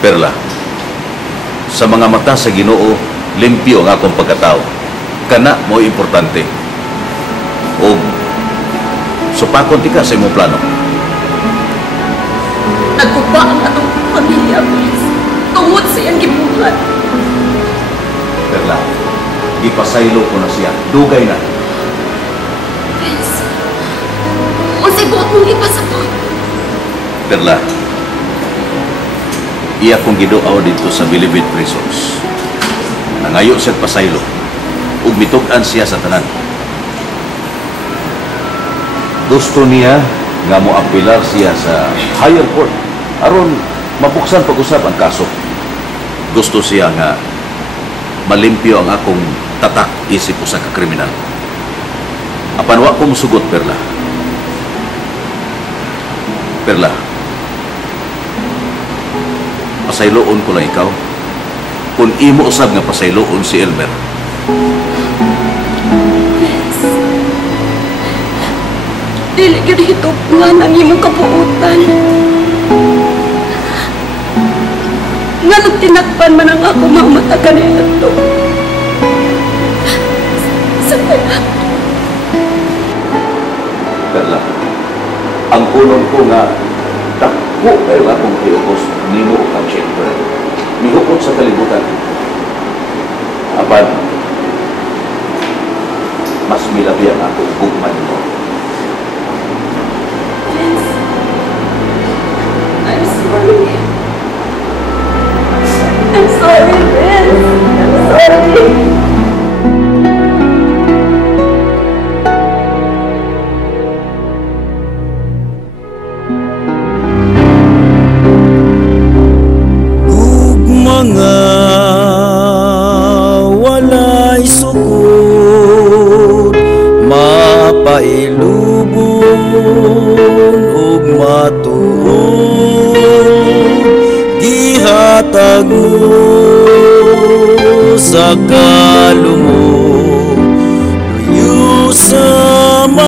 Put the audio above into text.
Perla, sa mga mata sa Ginoo, limpyo ang akong pagkatao. Kana mo importante. O supakon ti ka sa imong plano. Nagkupa ang atong pamilya, Prince. Tungod sa iyang gibuhat. Perla, ipasaylo ko na siya. Dugay na. Prince, masibot mong ipasabot. Perla, iya kong giduaw dito sa Bilibid Prisons. Nangayo siya pasaylo ug mitug-an siya sa tanan. Gusto niya nga mo apilar siya sa higher court aron mabuksan pag-usab ang kaso. Gusto siya nga malimpyo ang akong tatak isip usa ka kriminal. Apan wa ko musugot, Perla. Perla, pasayloon ko lang ikaw. Kung imo usab nga pasayloon si Elmer. Yes. Dili gyud hitugnan ang imong kabuutan. Nga nagtinakpan man ang ako mga mata kanina to. Sa kaya. Perla, ang kunon ko nga dako kayo akong hiugos nimo kang chamber. Mihukot sa kalibutan. Apan, mas milabi ang akong gugman mo. Vince, I'm sorry. I'm sorry, Vince. I'm sorry. Mga walay sukod, mapailubon ug matuod, gihatag mo sa kalumod.